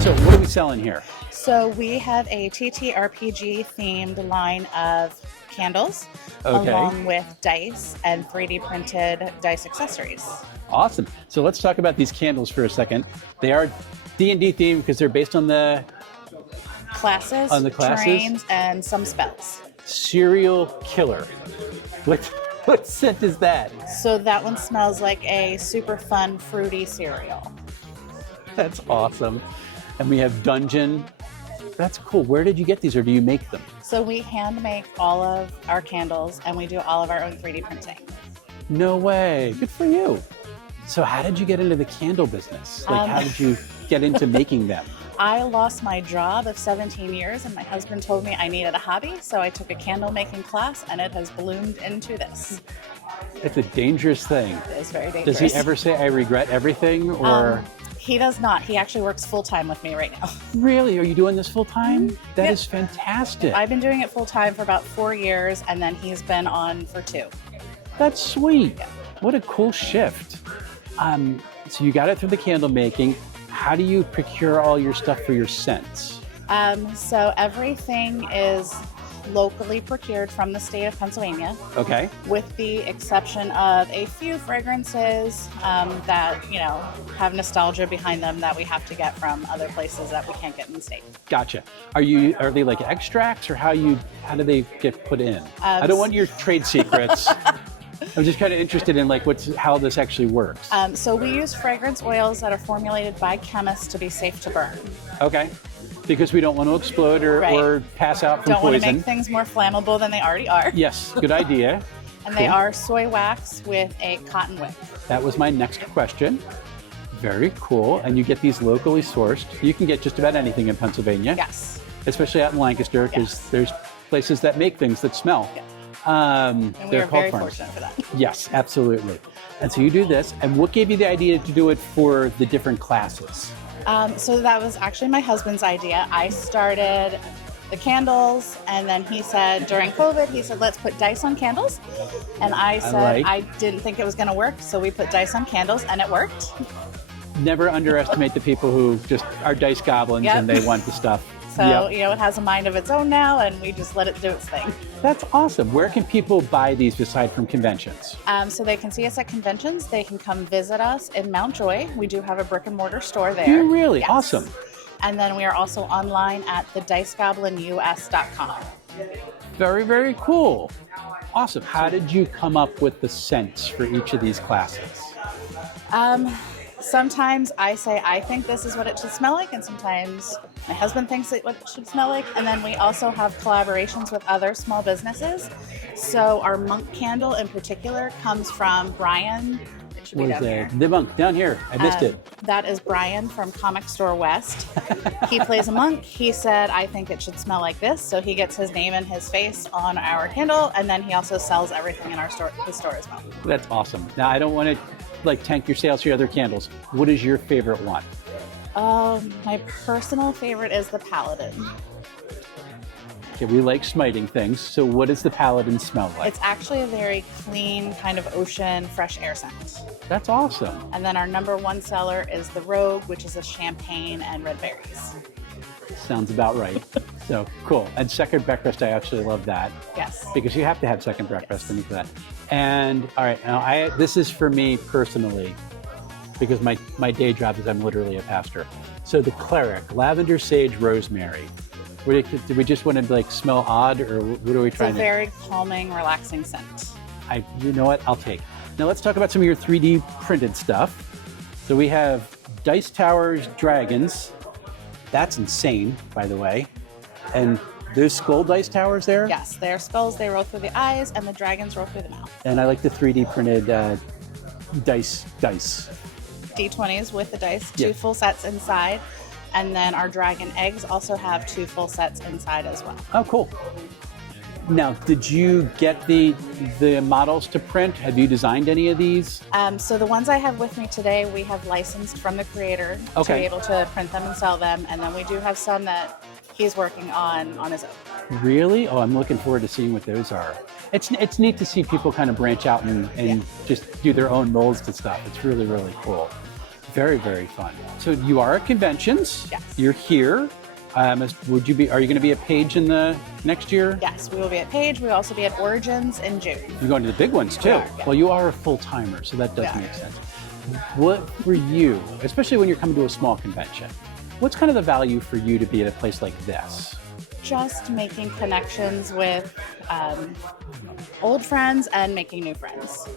So what are we selling here? So we have a TTRPG themed line of candles, along with dice and 3D printed dice accessories. Awesome. So let's talk about these candles for a second. They are D&D themed because they're based on the classes, terrains, and some spells. Serial killer. What scent is that? So that one smells like a super fun, fruity cereal. That's awesome. And we have dungeon. That's cool. Where did you get these, or do you make them? So we hand make all of our candles, and we do all of our own 3D printing. No way. Good for you. So how did you get into the candle business? How did you get into making them? I lost my job of 17 years, and my husband told me I needed a hobby, so I took a candle making class, and it has bloomed into this. It's a dangerous thing. It is very dangerous. Does he ever say, I regret everything, or? He does not. He actually works full-time with me right now. Really? Are you doing this full-time? That is fantastic. I've been doing it full-time for about 4 years, and then he's been on for 2. That's sweet. Yeah. What a cool shift. So you got it through the candle making. How do you procure all your stuff for your scents? So everything is locally procured from the state of Pennsylvania. Okay. With the exception of a few fragrances that, have nostalgia behind them that we have to get from other places that we can't get in the state. Gotcha. Are they like extracts, or how do they get put in? I don't want your trade secrets. I'm just kind of interested in how this actually works. So we use fragrance oils that are formulated by chemists to be safe to burn. Okay. Because we don't want to explode or pass out from poison. Don't want to make things more flammable than they already are. Yes, good idea. And they are soy wax with a cotton wick. That was my next question. Very cool. And you get these locally sourced. You can get just about anything in Pennsylvania. Yes. Especially out in Lancaster, because there's places that make things that smell. Yeah. And we are very fortunate for that. Yes, absolutely. And so you do this. And what gave you the idea to do it for the different classes? So that was actually my husband's idea. I started the candles, and then he said during COVID, let's put dice on candles. And I said I didn't think it was going to work, so we put dice on candles, and it worked. Never underestimate the people who just are dice goblins and they want the stuff. So, it has a mind of its own now, and we just let it do its thing. That's awesome. Where can people buy these aside from conventions? So they can see us at conventions. They can come visit us in Mount Joy. We do have a brick and mortar store there. Do you really? Yes. Awesome. And then we are also online at thedicegoblinus.com. Very, very cool. Awesome. How did you come up with the scents for each of these classes? Sometimes I say, I think this is what it should smell like, and sometimes my husband thinks what it should smell like. And then we also have collaborations with other small businesses. So our monk candle in particular comes from Brian. It should be down here. The monk, down here. I missed it. That is Brian from Comic Store West. He plays a monk. He said, I think it should smell like this. So he gets his name and his face on our candle, and then he also sells everything in our store, his store as well. That's awesome. Now, I don't want to tank your sales for your other candles. What is your favorite one? My personal favorite is the Paladin. Okay, we like smiting things. So what does the Paladin smell like? It's actually a very clean kind of ocean fresh air scent. That's awesome. And then our number one seller is the Rogue, which is a champagne and red berries. Sounds about right. So cool. And second breakfast, I actually love that. Yes. Because you have to have second breakfast for that. And all right, now this is for me personally, because my day job is I'm literally a pastor. So the cleric, lavender, sage, rosemary. Did we just want to smell odd, or what are we trying to? It's a very calming, relaxing scent. You know what? I'll take. Now let's talk about some of your 3D printed stuff. So we have dice towers, dragons. That's insane, by the way. And there's skull dice towers there? Yes, they're skulls. They roll through the eyes, and the dragons roll through the mouth. And I like the 3D printed dice. D20s with the dice, 2 full sets inside. And then our dragon eggs also have 2 full sets inside as well. Oh, cool. Now, did you get the models to print? Have you designed any of these? So the ones I have with me today, we have licensed from the creator to be able to print them and sell them. And then we do have some that he's working on his own. Really? Oh, I'm looking forward to seeing what those are. It's neat to see people kind of branch out and just do their own molds to stuff. It's really, really cool. Very, very fun. So you are at conventions. Yes. You're here. Are you going to be at Page in the next year? Yes, we will be at Page. We will also be at Origins in June. You're going to the big ones too. We are, yeah. Well, you are a full timer, so that does Yeah. make sense. What for you, especially when you're coming to a small convention, what's kind of the value for you to be at a place like this? Just making connections with old friends and making new friends.